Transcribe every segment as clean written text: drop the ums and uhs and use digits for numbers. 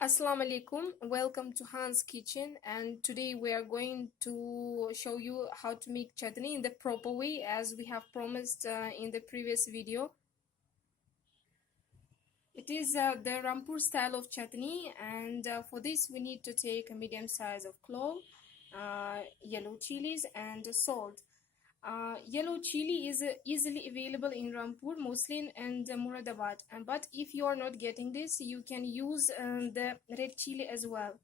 Assalamu alaikum, welcome to Hans Kitchen, and today we are going to show you how to make chutney in the proper way as we have promised in the previous video. It is the rampur style of chutney, and for this we need to take a medium size of clove, yellow chilies and salt. Yellow chili is easily available in Rampur, mostly in Muradabad. But if you are not getting this, you can use the red chili as well.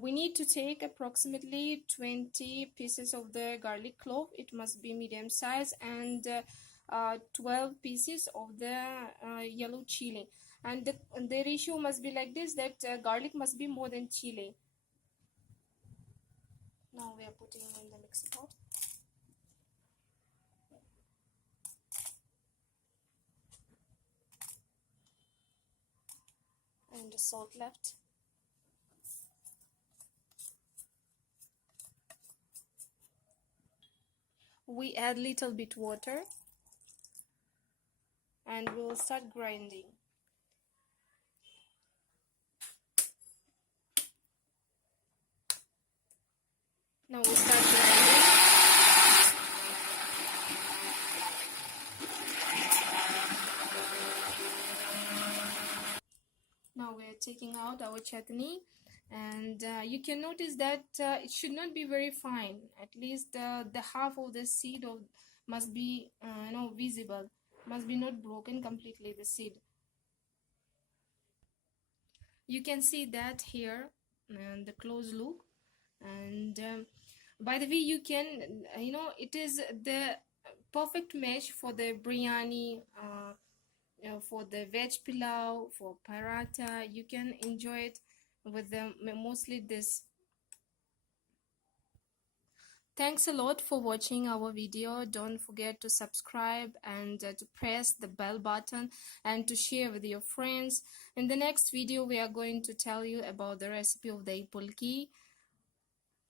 We need to take approximately 20 pieces of the garlic clove. It must be medium size, and 12 pieces of the yellow chili. And the ratio must be like this, that garlic must be more than chili. Now we are putting in the mixing pot. And the salt left. We add little bit water and we'll start grinding. Now we start grinding. Now we are taking out our chutney, and you can notice that it should not be very fine. At least the half of the seed must be visible, must be not broken completely, the seed. You can see that here and the close look. And by the way, you can it is the perfect mesh for the biryani, for the veg pilau, for paratha. You can enjoy it with mostly this. Thanks a lot for watching our video. Don't forget to subscribe and to press the bell button and to share with your friends. In the next video we are going to tell you about the recipe of the pulki.